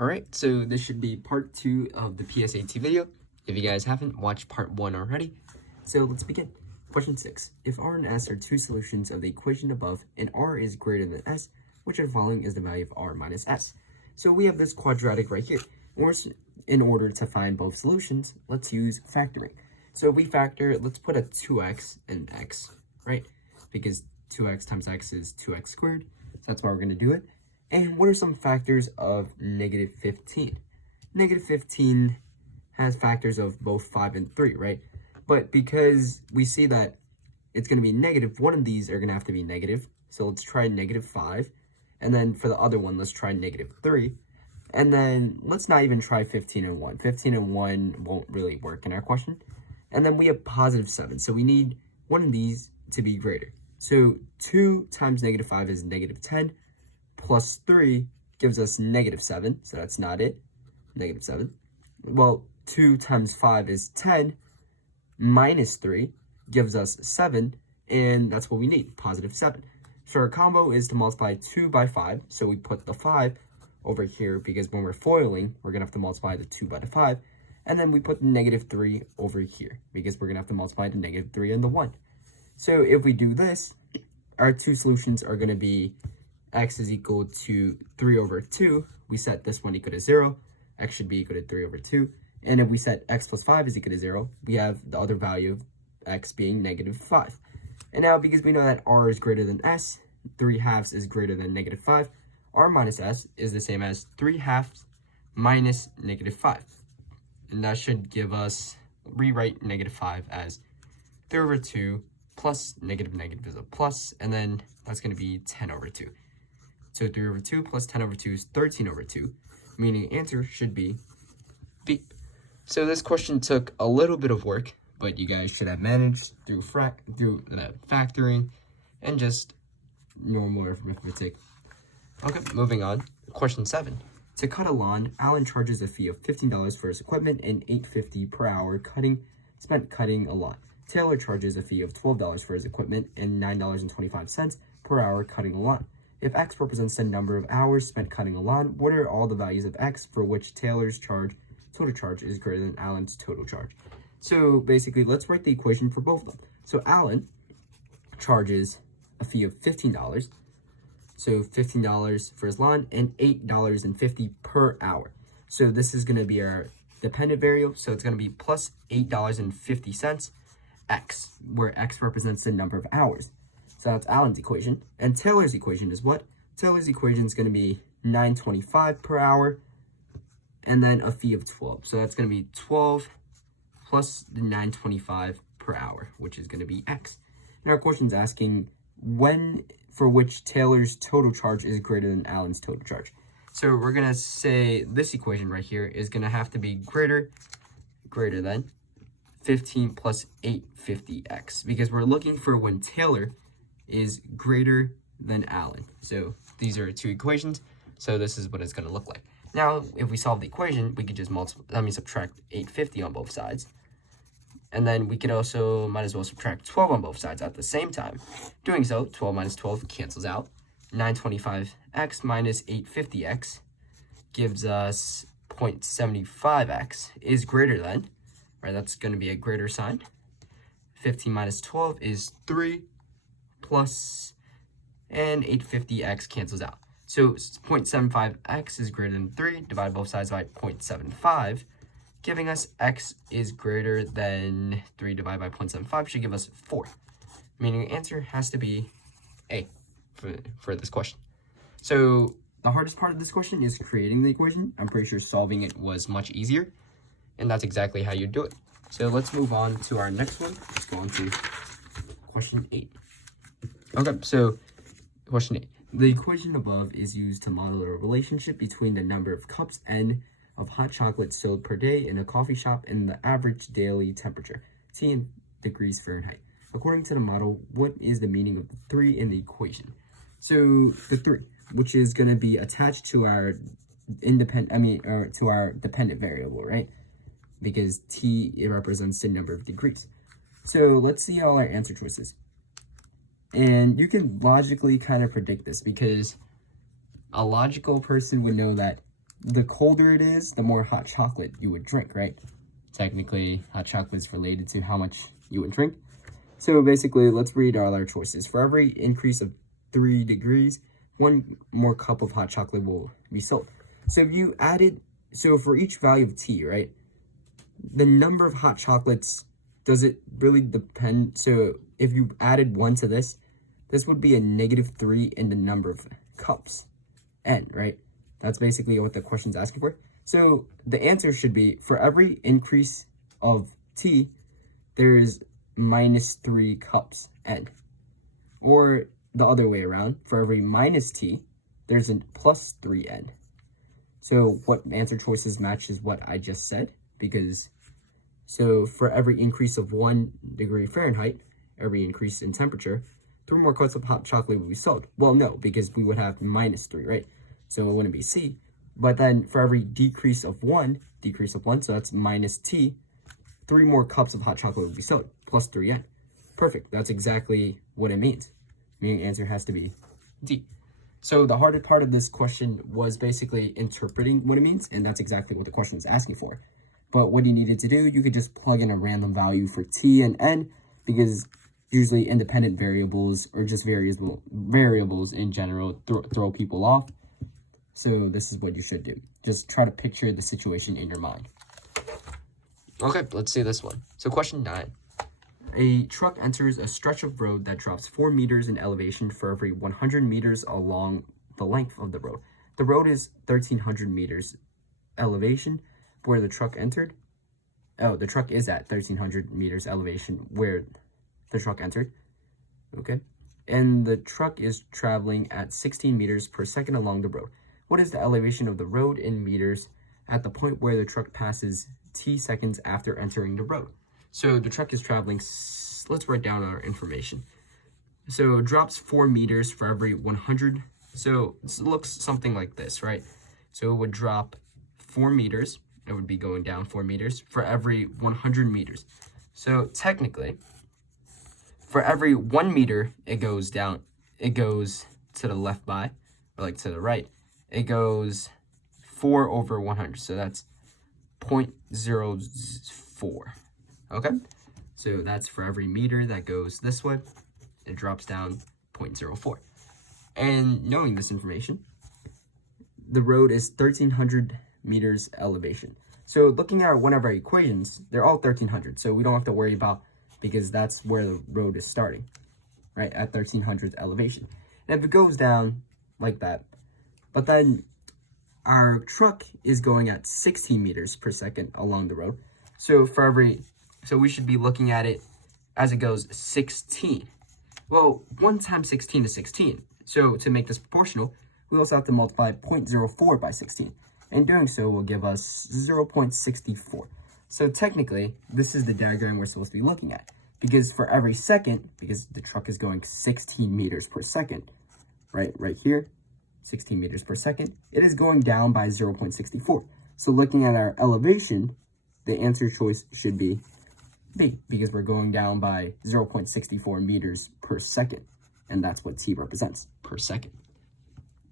Alright, so this should be part 2 of the PSAT video. If you guys haven't watched part 1 already. So let's begin. Question 6. If R and S are two solutions of the equation above and R is greater than S, which of the following is the value of R minus S? So we have this quadratic right here. In order to find both solutions, let's use factoring. So if we factor, let's put a 2x in x, right? Because 2x times x is 2x squared. So that's why we're going to do it. And what are some factors of negative 15? Negative 15 has factors of both 5 and 3, right? But because we see that it's going to be negative, one of these are going to have to be negative. So let's try negative 5. And then for the other one, let's try negative 3. And then let's not even try 15 and 1. 15 and 1 won't really work in our question. And then we have positive 7. So we need one of these to be greater. So 2 times negative 5 is negative 10. Plus 3 gives us negative 7. So that's not it. Negative 7. Well, 2 times 5 is 10. Minus 3 gives us 7. And that's what we need, positive 7. So our combo is to multiply 2 by 5. So we put the 5 over here because when we're foiling, we're going to have to multiply the 2 by the 5. And then we put the negative 3 over here because we're going to have to multiply the negative 3 and the 1. So if we do this, our two solutions are going to be x is equal to 3 over 2. We set this one equal to 0. X should be equal to 3 over 2. And if we set x plus 5 is equal to 0, we have the other value of x being negative 5. And now because we know that r is greater than s, 3/2 is greater than negative 5, r minus s is the same as 3/2 minus negative 5. And that should give us, rewrite negative 5 as 3 over 2 plus negative is a plus, and then that's going to be 10 over 2. So 3 over 2 plus 10 over 2 is 13 over 2, meaning the answer should be B. So this question took a little bit of work, but you guys should have managed through factoring and just normal arithmetic. Okay, moving on. Question 7. To cut a lawn, Alan charges a fee of $15 for his equipment and $8.50 per hour spent cutting a lawn. Taylor charges a fee of $12 for his equipment and $9.25 per hour cutting a lawn. If x represents the number of hours spent cutting a lawn, what are all the values of x for which Taylor's total charge is greater than Alan's total charge? So basically, let's write the equation for both of them. So Alan charges a fee of $15. So $15 for his lawn and $8.50 per hour. So this is going to be our dependent variable. So it's going to be plus $8.50 x, where x represents the number of hours. So that's Alan's equation. And Taylor's equation is what? Taylor's equation is going to be $9.25 per hour and then a fee of 12. So that's going to be 12 plus the $9.25 per hour, which is going to be x. And our question is asking when for which Taylor's total charge is greater than Alan's total charge. So we're going to say this equation right here is going to have to be greater than 15 plus 850x, because we're looking for when Taylor is greater than Alan. So these are two equations. So this is what it's going to look like. Now, if we solve the equation, we could just subtract 850 on both sides. And then we could also might as well subtract 12 on both sides at the same time. Doing so, 12 minus 12 cancels out. 925x minus 850x gives us 0.75x is greater than, right? That's going to be a greater sign. 15 minus 12 is 3 plus, and 850x cancels out. So 0.75x is greater than 3, divide both sides by 0.75, giving us x is greater than 3 divided by 0.75 should give us 4. Meaning the answer has to be A for this question. So the hardest part of this question is creating the equation. I'm pretty sure solving it was much easier, and that's exactly how you do it. So let's move on to our next one. Let's go on to question 8. Okay, so question 8. The equation above is used to model a relationship between the number of cups N of hot chocolate sold per day in a coffee shop and the average daily temperature, T in degrees Fahrenheit. According to the model, what is the meaning of the 3 in the equation? So the 3, which is going to be attached to our to our dependent variable, right? Because T, it represents the number of degrees. So let's see all our answer choices. And you can logically kind of predict this because a logical person would know that the colder it is, the more hot chocolate you would drink, right? Technically, hot chocolate is related to how much you would drink. So basically, let's read all our choices. For every increase of 3 degrees, 1 more cup of hot chocolate will be sold. So if you added, so for each value of T, right, the number of hot chocolates, does it really depend? So if you added 1 to this would be a -3 in the number of cups, N, right? That's basically what the question's asking for. So the answer should be, for every increase of T, there's -3 cups, N. Or the other way around, for every minus T, there's a +3N. So what answer choices matches what I just said, because, so for every increase of 1 degree Fahrenheit, every increase in temperature, 3 more cups of hot chocolate would be sold. Well, no, because we would have -3, right? So it wouldn't be C. But then for every decrease of 1, so that's minus T, 3 more cups of hot chocolate would be sold, +3N. Perfect, that's exactly what it means. Meaning the answer has to be D. So the hardest part of this question was basically interpreting what it means, and that's exactly what the question is asking for. But what you needed to do, you could just plug in a random value for T and N, because usually independent variables or just variables in general throw people off. So this is what you should do. Just try to picture the situation in your mind. Okay, let's see this one. So question 9. A truck enters a stretch of road that drops 4 meters in elevation for every 100 meters along the length of the road. The road is 1,300 meters elevation where the truck entered. Oh, the truck is at 1,300 meters elevation where the truck entered. Okay. And the truck is traveling at 16 meters per second along the road. What is the elevation of the road in meters at the point where the truck passes T seconds after entering the road? So the truck is traveling, let's write down our information. So it drops 4 meters for every 100. So it looks something like this, right? So it would drop 4 meters. It would be going down 4 meters for every 100 meters. So technically, for every 1 meter, it goes down, it goes to the left by, or like to the right. It goes 4 over 100. So that's 0.04. Okay, so that's for every meter that goes this way, it drops down 0.04. And knowing this information, the road is 1,300 meters elevation. So looking at one of our equations, they're all 1,300, so we don't have to worry about, because that's where the road is starting, right, at 1,300 elevation. And if it goes down like that, but then our truck is going at 16 meters per second along the road, so we should be looking at it as it goes 16. Well, 1 times 16 is 16. So to make this proportional, we also have to multiply 0.04 by 16. And doing so will give us 0.64. So technically, this is the diagram we're supposed to be looking at. Because for every second, because the truck is going 16 meters per second, right here, 16 meters per second, it is going down by 0.64. So looking at our elevation, the answer choice should be B, because we're going down by 0.64 meters per second, and that's what T represents, per second.